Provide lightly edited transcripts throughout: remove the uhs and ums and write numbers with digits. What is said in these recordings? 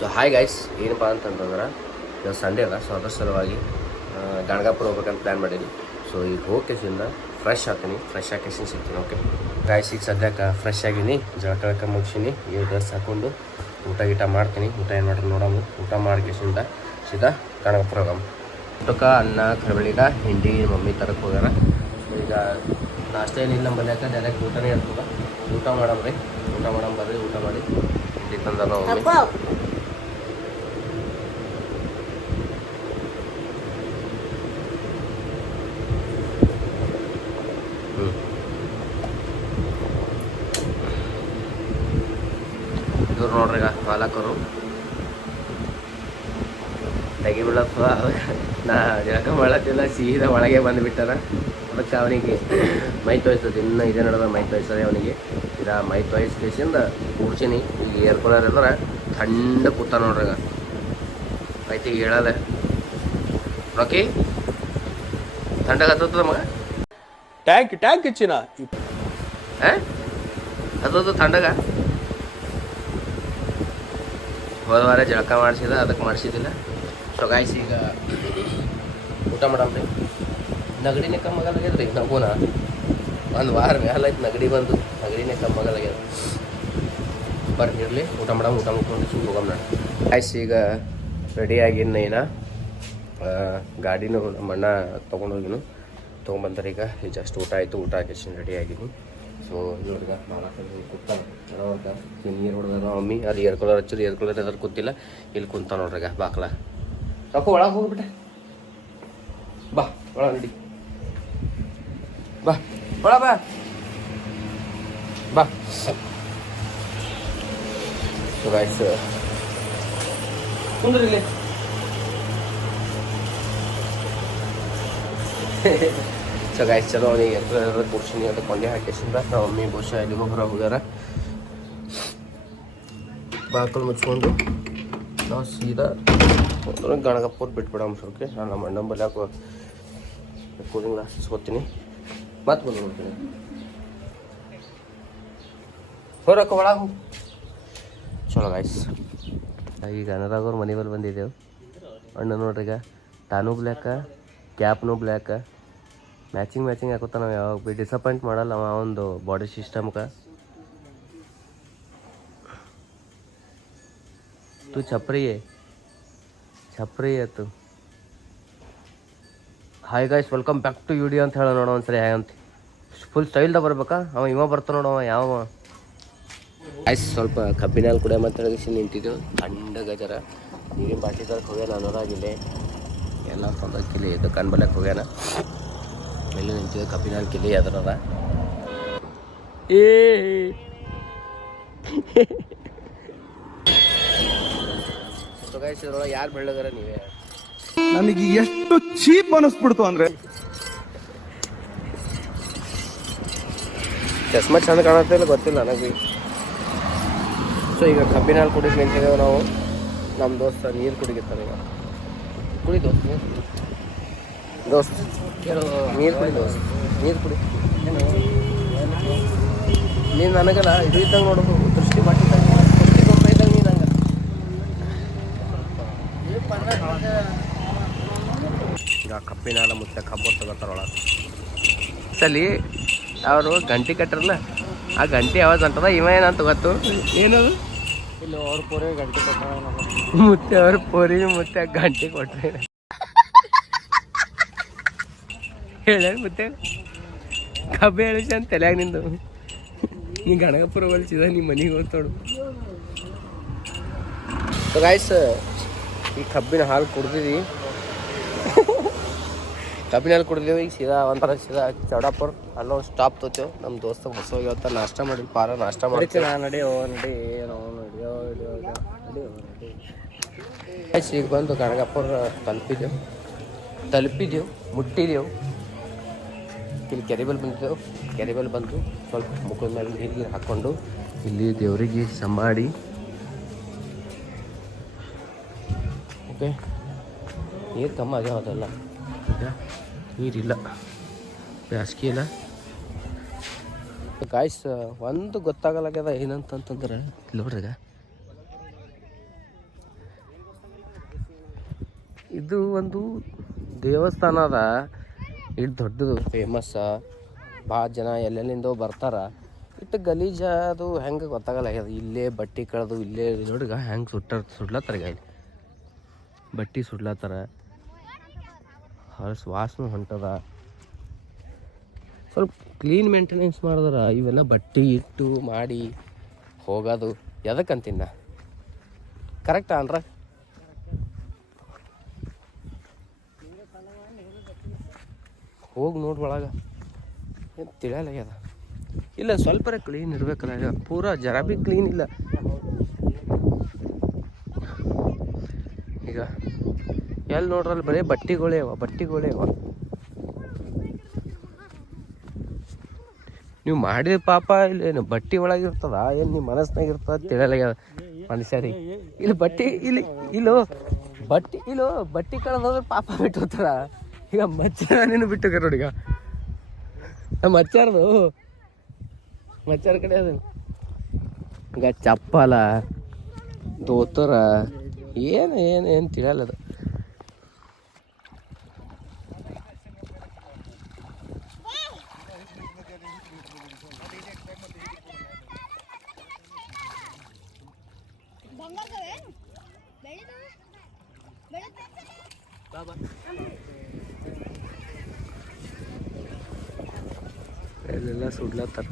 So hi guys, ಏನಪ್ಪ ಅಂತಂತಂದ್ರೆ ಇವತ್ತು ಸಂಡೇ ಅಲ್ಲ. ಸೊ ಅದ್ರ ಸಲುವಾಗಿ ಗಣಗಾಪುರ ಹೋಗ್ಬೇಕಂತ ಪ್ಲ್ಯಾನ್ ಮಾಡೀನಿ. ಸೊ ಈಗ ಹೋಗ್ಕೇಸಿಂದ ಫ್ರೆಶ್ ಆಗ್ತೀನಿ, ಫ್ರೆಶ್ ಹಾಕೇಸಿಂದ ಸಿಗ್ತೀನಿ. ಓಕೆ ಗೈಸ್, ಈಗ ಸದ್ಯಕ್ಕೆ ಫ್ರೆಶ್ ಆಗೀನಿ, ಜಳಕ ಮುಗಿಸೀನಿ, ಈ ಡ್ರೆಸ್ ಹಾಕ್ಕೊಂಡು ಊಟ ಮಾಡ್ತೀನಿ. ಊಟ ಏನು ಮಾಡ್ರಿ ನೋಡೋಣ. ಊಟ ಮಾಡ್ಕೇಸಿಂದ ಸೀದಾ ಗಣಗಾಪುರ ಹೋಗಮ್ಮ. ಊಟಕ್ಕೆ ಅನ್ನ ಕರಿಬೇಳಿಗ ಹಿಂಡಿ ಮಮ್ಮಿ ತರಕ್ಕೆ ಹೋಗ್ಯಾರ. ಸೊ ಈಗ ನಾಷ್ಟ ಏನಿಲ್ಲ ನಮ್ಮಲ್ಯಾಕ, ಡೈರೆಕ್ಟ್ ಊಟನೇ ಇರ್ತದ. ಊಟ ಮಾಡಮ್ರಿ, ಊಟ ಬರ್ರಿ. ಊಟ ಮಾಡಿ ಹಿಂಡಿ ತಂದಾರ ಮಮ್ಮಿ. ಇವ್ರು ನೋಡ್ರಿ, ಈಗ ಮಾಲಕರು ತೆಗಿ ಬಿಡಪ್ಪ. ನಾ ಜಳಕ ಮಾಡತ್ತಿಲ್ಲ, ಸೀದಾ ಒಳಗೆ ಬಂದುಬಿಟ್ಟಾರ. ಅದಕ್ಕೆ ಅವನಿಗೆ ಮೈ ತೋಯಿಸ್ತದೆ, ಇನ್ನೂ ಇದೇ ನಡೆದ ಮೈ ತೋಯಿಸ್ತದೆ ಅವನಿಗೆ. ಸೀದಾ ಮೈ ತೋಯಿಸ್ಕೇಸಿಂದ ಕೂಡ್ಸೀನಿ. ಈಗ ಏರ್ ಕೂಲರ್ ಎಲ್ಲರ ಥಂಡ ಕೂತ ನೋಡ್ರಿ. ಈಗ ಆಯ್ತು, ಈಗ ಹೇಳಲ್ಲ ರಾಕಿ, ಥಂಡಾಗ ಹತ್ತದ ಮಗ. ಟ್ಯಾಂಕ್ ಹೆಚ್ಚಿನ ಹತ್ತದ ಥಂಡಾಗ. ಹೋದ ವಾರ ಜಳಕ ಮಾಡಿಸಿದ, ಅದಕ್ಕೆ ಮಾಡಿಸಿದ್ದಿಲ್ಲ. ಸೊ ಗಾಯ್ಸ್, ಈಗ ಊಟ ಮಾಡಮ್ರಿ. ನಗಡಿನೇ ಕಮ್ಮಾಗಲಾಗ್ಯದ ರೀ ನಮೂನ. ಒಂದು ವಾರ ಮ್ಯಾಲ ಆಯ್ತು ನಗಡಿ ಬಂದು, ನಗಡಿನೇ ಕಮ್ಮಾಗಲಾಗ್ಯದ. ಬರ್ರಿ ಇರಲಿ, ಊಟ ಮುಟ್ಕೊಂಡು ಸುಮ್ಮನೆ ಹೋಗಮ್ಮ. ಗಾಯ್ಸ್, ಈಗ ರೆಡಿ ಆಗಿನ ಗಾಡಿನೂ ನಮ್ಮ ಅಣ್ಣ ತೊಗೊಂಡೋಗಿನು, ತೊಗೊಂಬಂತಾರೆ. ಈಗ ಜಸ್ಟ್ ಊಟ ಆಯಿತು, ಊಟ ಹಾಕಿ ರೆಡಿ ಆಗಿನಿ. ಸೊ ಇವ್ರಿಗೆ ಮಾಲಕಲ್ಲಿ ಕೂತಾನ ನೀರು ಹೊಡೆದ ಮಮ್ಮಿ. ಅಲ್ಲಿ ಏರ್ ಕೂಲರ್ ಹಚ್ಚಿರಿ, ಏರ್ ಕೂಲರ್ ಎದಾರು ಕೂತಿಲ್ಲ, ಇಲ್ಲಿ ಕುಂತ ನೋಡ್ರಿಗ ಬಾಕ್ಲ. ರೊಕ್ಕ ಒಳಗೆ ಹೋಗ್ಬಿಟ್ಟೆ, ಬಾ ಒಳಗೆ ನಡಿ, ಬಾ ಒಳ ಬಾ ಬಾ. ಸೊ ಗಾಯ್ಸ್, ಕುಂದ್ರಿ ಇಲ್ಲಿ. ಸೊ ಗಾಯ್ಸ್, ಚಲೋ ಅವನಿಗೆ ಎಲ್ಲರೂ ಕೂರ್ಸಿನಿ ಅಂತ ಕೊಂಡೆ ಹಾಕಿಸಿಂದ ನಮ್ಮ ಮಮ್ಮಿ ಬಹುಶಃ ಎಲ್ಲಿಗೆ ಹೊರ ಹೋಗ್ಯಾರ. ಬಾಕಲು ಮುಚ್ಕೊಂಡು ನಾವು ಸೀದಾ ಗಣಗಾಪುರ ಬಿಟ್ಬಿಡಮ್. ಓಕೆ, ನಾನು ನಮ್ಮ ಅಣ್ಣನ ಬಲ್ಯಾಕ ಕೂಲಿಂಗ್ ಗ್ಲಾಸ್ ಇಸ್ಕೊತೀನಿ, ಮತ್ತೆ ಬಂದು ನೋಡ್ತೀನಿ. ಹೊರಕ್ಕೆ ಒಳಗೆ ಹೋಗಿ. ಚಲೋ ಗಾಯ್ಸ್, ಈಗ ಅನರಾಗವ್ರ ಮನೆ ಬಲ್ಲಿ ಬಂದಿದ್ದೆವು. ಅಣ್ಣ ನೋಡ್ರಿ, ಈಗ ತಾನೂ ಬ್ಲ್ಯಾಕ, ಕ್ಯಾಪ್ನೂ ಬ್ಲ್ಯಾಕ, ಮ್ಯಾಚಿಂಗ್ ಹಾಕೋತ. ನಾವು ಯಾವಾಗ ಭೀ ಡಿಸಪಾಯಿಂಟ್ ಮಾಡಲ್ಲ ಅವ ಒಂದು ಬಾಡಿ ಸಿಸ್ಟಮ್ಗೆ. तू छपरी है तू. Hi guys, welcome back to video ಅಂತ ಹೇಳೋ ನೋಡೋ ಒಂದ್ಸರಿ. ಹೇಗಂತ ಫುಲ್ ಸ್ಟೈಲ್ದಾಗ ಬರ್ಬೇಕಾ? ಇವ ಬರ್ತಾ ನೋಡವ ಯಾವ ಗಾಯ್ಸ್. ಸ್ವಲ್ಪ ಕಬ್ಬಿನಲ್ಲಿ ಕೂಡ ಮತ್ತೆ ನಿಂತಿದ್ದೆವು. ತಣ್ಣಗೆ ಜರ ನೀರಿನ ಬಾಟ್ಲಿ ತರಕ್ಕೆ ಹೋಗ್ಯಾನ ಅನ್ನೋದಾಗಿಲ್ಲೇ ಎಲ್ಲ ತೊಂದಕ್ಕಿಲ್ಲಿ ಇದು ಕಣ್ಬಲ್ಯಕ್ಕೆ ಹೋಗ್ಯಾನ. ಎಲ್ಲಿ ನಿಂತಿದ್ದೆ ಕಬ್ಬಿನಲ್ಲಿ ಕಿಲ್ಲಿ ಅದರದ ಗಾಯ್ಸ್. ಇದ್ರೊಳಗೆ ಯಾರು ಬೆಳ್ಳಗಾರ ನೀವೇ? ನನಗೆ ಎಷ್ಟು ಚೀಪ್ ಅನಿಸ್ಬಿಡ್ತು ಅಂದ್ರೆ. ಚಸ್ಮಾ ಚಂದ ಕಾಣತ್ತಿಲ್ಲ, ಗೊತ್ತಿಲ್ಲ ನನಗೆ. ಸೊ ಈಗ ಕಬ್ಬಿನಲ್ಲಿ ಕುಡಿದು ನಿಂತಿದ್ದೇವೆ ನಾವು. ನಮ್ಮ ದೋಸ್ತ ನೀರು ಕುಡಿಗಿರ್ತಾರೆ. ಈಗ ಕುಡಿ ದೋಸ್ತ, ನೀರು ಕುಡಿ ದೋಸ್ತ, ನೀರು ಕುಡಿ. ನೀನು ನನಗಲ್ಲ ಇದು ಇದ್ದಂಗೆ ನೋಡೋದು, ದೃಷ್ಟಿ ಮಾಡಿದ್ದಂಗೆ, ದೃಷ್ಟಿ ಕೊಡ್ತಾ ಇದ್ದಂಗೆ ನೀನು ಹಂಗೆ. ಈಗ ಕಬ್ಬಿನಾಲ ಮುತ್ತೆ ಕಬ್ಬು ತಗೋತಾರೊಳಗೆ. ಸಲಿ ಅವರು ಗಂಟೆ ಕಟ್ಟರಲ್ಲ, ಆ ಗಂಟೆ ಯಾವ್ದು ಅಂತದ ಇವ ಏನಂತ ಗೊತ್ತು? ಏನದು? ಇಲ್ಲ, ಅವ್ರ ಪೂರೇ ಗಂಟೆ ಕೊಟ್ಟ ಮುತ್ತೆ, ಅವ್ರ ಪೋರಿ ಮುತ್ತೆ ಗಂಟೆ ಕೊಟ್ರೆ ಹೇಳ ಮುತ್ತೆ ಕಬ್ಬು ಹೇಳಿಸಿ ಅಂತ ತಲೆಯಾಗ ನಿಂದು. ನೀ ಗಣಗಪುರ ಹೊಲಿಸಿದ ನಿಮ್ಮ ಮನೆಗೆ ಹೋಗ್ತಾಡು. ಗಾಯ್ಸ್, ಈ ಕಬ್ಬಿನ ಹಾಲು ಕುಡ್ದಿದ್ವಿ, ಈಗ ಸೀದಾ ಒಂಥರ ಸೀದಾ ಚೌಡಾಪುರ ಅಲ್ಲೊಂದು ಸ್ಟಾಪ್ ತೊತ್ತೇವೆ. ನಮ್ಮ ದೋಸ್ತ ಹೊಸ ಹೋಗ್ಯವತ್ತ ನಾಷ್ಟ ಮಾಡಿ ಪಾರ ನಾಷ್ಟ ಮಾಡಿ ಈಗ ಬಂದು ಗಣಗಾಪುರ ತಲುಪಿದೆವು, ಮುಟ್ಟಿದೆವು. ಇಲ್ಲಿ ಕೆರೆಬಲ್ ಬಂದು ಸ್ವಲ್ಪ ಮುಖದ ಮೇಲೆ ನೀರಿಗೆ ಹಾಕ್ಕೊಂಡು ಇಲ್ಲಿ ದೇವರಿಗೆ ಸಂಬಾಡಿ. ಓಕೆ, ನೀರು ಕಮ್ಮ ಆಗ್ಯಾವ, ಅದೆಲ್ಲ ನೀರಿಲ್ಲ, ಬ್ಯಾಸ್ಗೆ ಇಲ್ಲ. ಗಾಯ್ಸ್, ಒಂದು ಗೊತ್ತಾಗಲಾಗ್ಯದ ಏನಂತಂತಂದ್ರೆ ನೋಡ್ರಿ, ಇದು ಒಂದು ದೇವಸ್ಥಾನ ಅದ, ಇಟ್ಟು ದೊಡ್ಡದು ಫೇಮಸ್ಸ, ಭಾಳ ಜನ ಎಲ್ಲೆಲ್ಲಿಂದೋ ಬರ್ತಾರ. ಇಟ್ಟು ಗಲೀಜ ಅದು ಹೆಂಗೆ ಗೊತ್ತಾಗಲ್ಲ ಆಗ್ಯದ. ಇಲ್ಲೇ ಬಟ್ಟೆ ಕಳೆದು ಇಲ್ಲೇ ನೋಡ್ಗ ಹೆಂಗೆ ಸುಡ್ಲತ್ತಾರ ಈಗ, ಇಲ್ಲಿ ಬಟ್ಟೆ ಸುಡ್ಲತ್ತಾರ, ಹೊಲಸು ವಾಸನೆ ಹೊಂಟದ. ಸ್ವಲ್ಪ ಕ್ಲೀನ್ ಮೇಂಟೆನೆನ್ಸ್ ಮಾಡಿದ್ರ ಇವೆಲ್ಲ ಬಟ್ಟೆ ಇಟ್ಟು ಮಾಡಿ ಹೋಗೋದು ಎದಕ್ಕಂತಿನ್ನ ಕರೆಕ್ಟಾ ಅನ್ರ? ಹೋಗಿ ನೋಡಿ ಒಳಗೆ ಏನು ತಿಳಿಯಲಾಗ್ಯದ. ಇಲ್ಲ ಸ್ವಲ್ಪರೇ ಕ್ಲೀನ್ ಇರ್ಬೇಕಲ್ಲ, ಈಗ ಪೂರಾ ಜರ ಭೀ ಕ್ಲೀನ್ ಇಲ್ಲ. ಈಗ ಎಲ್ಲಿ ನೋಡ್ರಲ್ಲಿ ಬರೀ ಬಟ್ಟೆಗಳೇ ಅವ. ನೀವು ಮಾಡಿದ ಪಾಪ ಇಲ್ಲೇನು ಬಟ್ಟೆ ಒಳಗಿರ್ತದ, ಏನು ನಿಮ್ಮ ಮನಸ್ಸಿನಾಗ ಇರ್ತದ ತಿಳಿಯಲಾಗ್ಯದ ಮನುಷ್ಯರಿಗೆ. ಇಲ್ಲಿ ಬಟ್ಟೆ ಬಟ್ಟೆ ಕಳೆದೋದ್ರೆ ಪಾಪ ಬಿಟ್ಟು ಹೋಗ್ತಾರ. ಈಗ ಮಚ್ಚರ ನೀನು ಬಿಟ್ಟು ನೋಡಿ, ಈಗ ಮಚ್ಚಾರ ಕಡೆ ಅದು ಈಗ ಚಪ್ಪಲ ದೋತರ ಏನು ತಿಳಿಯಲ್ಲ ಅದು. ಇಲ್ಲೆಲ್ಲ ಸುಡ್ಲತ್ತಾರ.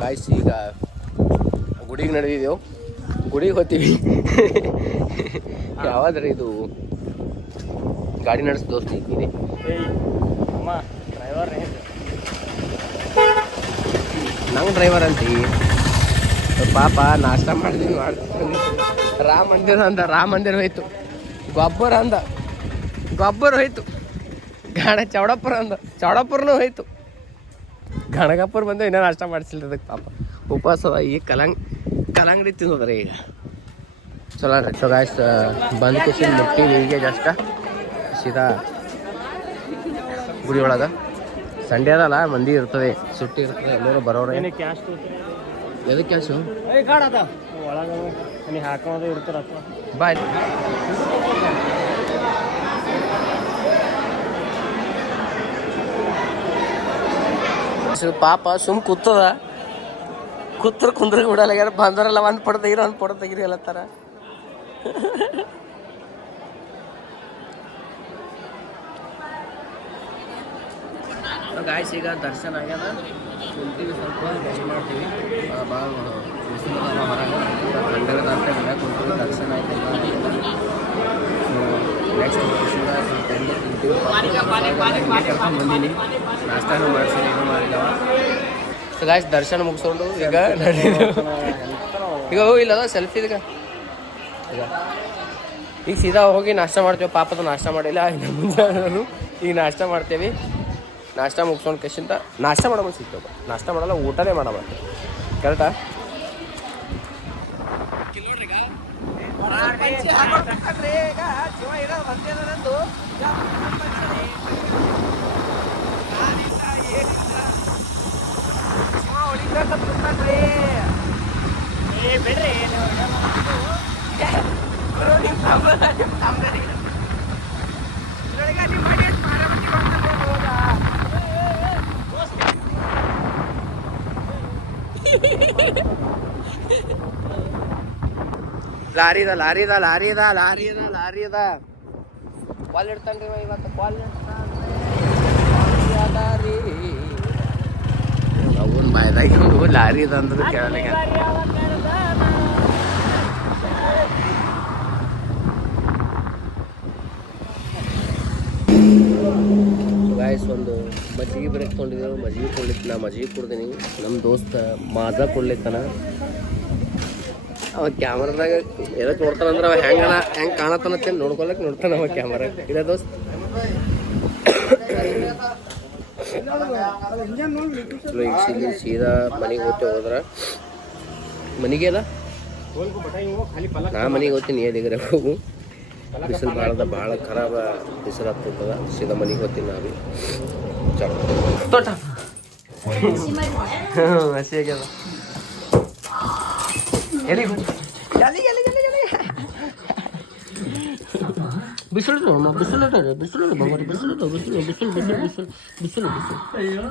ಗಾಯ್ಸ್ ಈಗ ಗುಡಿಗೆ ನಡೆದಿದ್ದೆವು, ಗುಡಿಗೆ ಹೋಗ್ತೀವಿ. ಯಾವಾದ್ರೆ ಇದು ಗಾಡಿ ನಡೆಸ್ ದೋಸ್ತಿ ಇದೆ, ನಂಗೆ ಡ್ರೈವರ್ ಅಂತಿ ಪಾಪ. ನಾಷ್ಟ ಮಾಡ್ತೀನಿ ರಾಮ ಮಂದಿರ ಹೋಯ್ತು, ಗೊಬ್ಬರ ಹೋಯ್ತು, ಚೌಡಪ್ಪರ್ನೂ ಹೋಯ್ತು, ಗಣಗಪ್ಪರ್ ಬಂದು ಇನ್ನೂ ನಾಷ್ಟ ಮಾಡಿಸಿಲ್ಲ ಅದಕ್ಕೆ ಪಾಪ ಉಪವಾಸ. ಈಗ ಕಲ್ಲಂಗಡಿ ತಿನ್ನೋದ್ರಿ ಈಗ ಚಲೋ ರೀ. ಸೊ ಗಾಯ್ಸ್ ಬಂದು ಕಿಸಿನ ಮುಟ್ಟಿವಿ ಈಗ ಜಸ್ಟ್ ಸೀದಾ ಗುಡಿ ಒಳಗೆ. ಸಂಡೇ ಅದಲ್ಲ, ಮಂದಿ ಇರ್ತದೆ, ಸುಟ್ಟಿ ಇರ್ತದೆ, ಎಲ್ಲರೂ ಬರೋರೆ. ಎದಕ್ಕೆ ಕ್ಯಾಶು ಬಾಯ್. ಪಾಪ ಸುಮ್ ಕುಂದ್ರ ಬಿಡಲ್ಲ, ಬಂದರಲ್ಲ ಒಂದು ಪಡ ತೆಗಿರಿ ಅಲ್ಲತ್ತಾರ. ಗಾಯ್ಸ್ ಈಗ ದರ್ಶನ ಆಗ್ಯದ, ಕುಂತೀವಿ, ಸ್ವಲ್ಪ ರೆಸ್ಟ್ ಮಾಡ್ತೀವಿ. ಭಾಳ ಬಿಸಿಲದ ಹೊರಗೆ ಗಂಟೆ ಕುಂತೀವಿ, ದರ್ಶನ ಆಯ್ತು. ನೆಕ್ಸ್ಟ್ ಕರ್ಕೊಂಡು ಬಂದೀನಿ, ನಾಷ್ಟಾನು ಮಾಡಿಸಿ ಏನು ಮಾಡಿದವ. ಸೊ ಗಾಯ್ಸ್ ದರ್ಶನ ಮುಗಿಸ್ಕೊಂಡು ಈಗ ಈಗ ಇಲ್ಲದ ಸೆಲ್ಫಿ ಈಗ ಸೀದಾ ಹೋಗಿ ನಾಷ್ಟ ಮಾಡ್ತೀವಿ. ಪಾಪದ ನಾಷ್ಟ ಮಾಡಿಲ್ಲ, ಇನ್ನು ಮುಂದೆ ಈಗ ನಾಷ್ಟ ಮಾಡ್ತೇವೆ. ನಾಷ್ಟ ಮುಗಿಸ್ಕೊಂಡು ಕೆಶಿಂದ ನಾಷ್ಟ ಮಾಡೋ ಸಿಗ್ತೇವೆ. ನಾಷ್ಟ ಮಾಡಲ್ಲ, ಊಟನೇ ಮಾಡಲ್ಲ, ಕರೆಕ್ಟಾ? ಲಾರಿದ ಕಾಲ್ ಇಡ್ತಾನ್ರಿ ಇವತ್ತು, ಕಾಲ್ ಇಡ್ತಾನ್ರಿ. ಅವನ ಬಾಯ್ದಾಗ ಲಾರಿದ ಅಂದ್ರೆ ಕೇಳಲ್ಲ. ಗಾಯ್ಸ್ ಒಂದು ಮಜ್ಜಿಗೆ ಬ್ರೇಕ್ ತೊಗೊಂಡಿದ್ದೆವು, ಮಜ್ಜಿಗೆ ಕೊಡ್ಲಿಕ್ಕೆ ಮಜ್ಜಿಗೆ ಕುಡ್ದೀನಿ. ನಮ್ಮ ದೋಸ್ತ ಮಾಜಾ ಕೊಡ್ಲಿತ್ತಾನ. ಅವ ಕ್ಯಾಮ್ರಾದಾಗ ಎದಕ್ಕೆ ನೋಡ್ತಾನಂದ್ರೆ ಅವ ಹೆಂಗೆ ಕಾಣತ್ತಾನತ್ತೆ ನೋಡ್ಕೊಳಕ್ಕೆ ನೋಡ್ತಾನ ಅವ ಕ್ಯಾಮ್ರಾ. ಇಲ್ಲ ದೋಸ್ತ್, ಈಗ ಸೀದಾ ಮನೆಗೆ ಹೋದ್ರೆ ಮನೆಗೆ ಅಲ್ಲ, ನಾ ಮನೆಗೆ ಹೋಗ್ತೀನಿ. ಎಲ್ಲಿಗೆ ಹೋಗು, ಬಿಸಿಲು ಭಾಳ ಖರಾಬ ಬಿಸಿಲು ಆಗ್ತದ. ಸೀದಾ ಮನೆಗೆ ಹೋಗ್ತೀನಿ. ನಾವೇ ತೋಟ ಹಸಿ ಆಗ್ಯದ ಎಲ್ಲಿ ಬಿಸಿಲು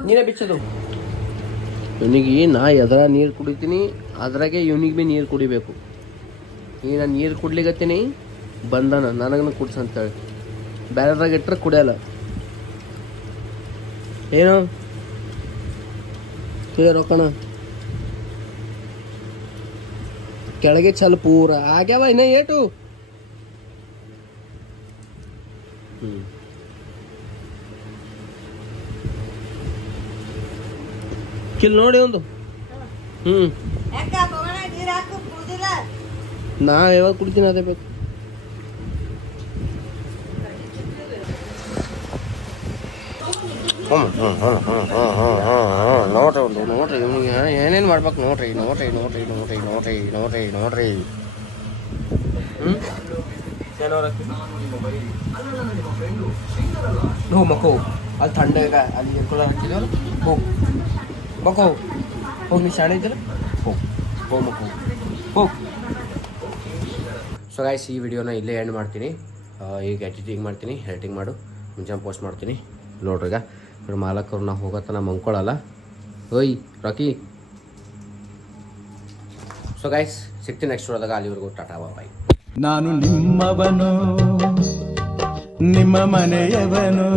ನೀನೇ ಬಿಚ್ಚದು ಇವನಿಗೆ ನಾ ಎದ್ರ ನೀರು ಕುಡಿತೀನಿ ಅದ್ರಾಗೆ ಇವನಿಗೆ ಭೀ ನೀರು ಕುಡಿಬೇಕು ಈಗ ನಾನು ನೀರು ಕುಡ್ಲಿಗತ್ತೀನಿ ಬಂದಾನ ನನಗನ್ನು ಕುಡ್ಸಂತೇಳಿ ಬೇರೆದ್ರಾಗ ಇಟ್ರೆ ಕುಡಿಯಲ್ಲ ಏನು ರೊಕ್ಕಣ ಕೆಳಗೆ ಚಲ್ ಪೂರ ಆಗ್ಯಾವ ಇನ್ನ ಏಟು ಕಿಲ್ ನೋಡಿ ಒಂದು ನಾ ಯಾವಾಗ ಕುಡ್ತೀನಿ ಅದೇ ಬೇಕು ನೋಡ್ರಿ ಒಂದು ನೋಡ್ರಿ ಇವ್ನಿಗೆ ಏನೇನು ಮಾಡ್ಬೇಕು ನೋಡ್ರಿ ನೋಡ್ರಿ ನೋಡ್ರಿ ನೋಡ್ರಿ ನೋಡ್ರಿ ನೋಡ್ರಿ ನೋಡ್ರಿ ಹ್ಞೂ ಮಕ್ಕೋ ಅಲ್ಲಿ ಥಂಡಾಗ ಅಲ್ಲಿ ಕೂಲರ್ ಹಾಕಿದವಲ್ಲ ಹೋಗಿ ಮಕ್ಕೋ ಹೋಗಿ ನೀ ಶಾಣೆ ಇದ್ದಲ್ಲ ಹೋಗಿ ಮಕ್ಕೋ ಹೋಗಿ ಸೊ ಗಾಯ್ಸ್ ಈ ವಿಡಿಯೋನ ಇಲ್ಲೇ ಎಂಡ್ ಮಾಡ್ತೀನಿ ಈಗ ಎಡಿಟಿಂಗ್ ಮಾಡ್ತೀನಿ ಎಡಿಟಿಂಗ್ ಮಾಡು ಮುಂಚೆ ಪೋಸ್ಟ್ ಮಾಡ್ತೀನಿ ನೋಡ್ರಿ ಈಗ ಇವ್ರ ಮಾಲಕರು ನಾ ಹೋಗತ್ತನ ಮಂಕೊಳ್ಳಲ್ಲ ಓಯ್ ರಾಕಿ ಸೊ ಗೈಸ್ ಸಿಗ್ತೀನಿ ನೆಕ್ಸ್ಟ್ ನೋಡಿದಾಗ ಅಲ್ಲಿವರೆಗೂ ಟಾಟಾ ಬಾಯ್ ನಾನು ನಿಮ್ಮವನು ನಿಮ್ಮ ಮನೆಯವನು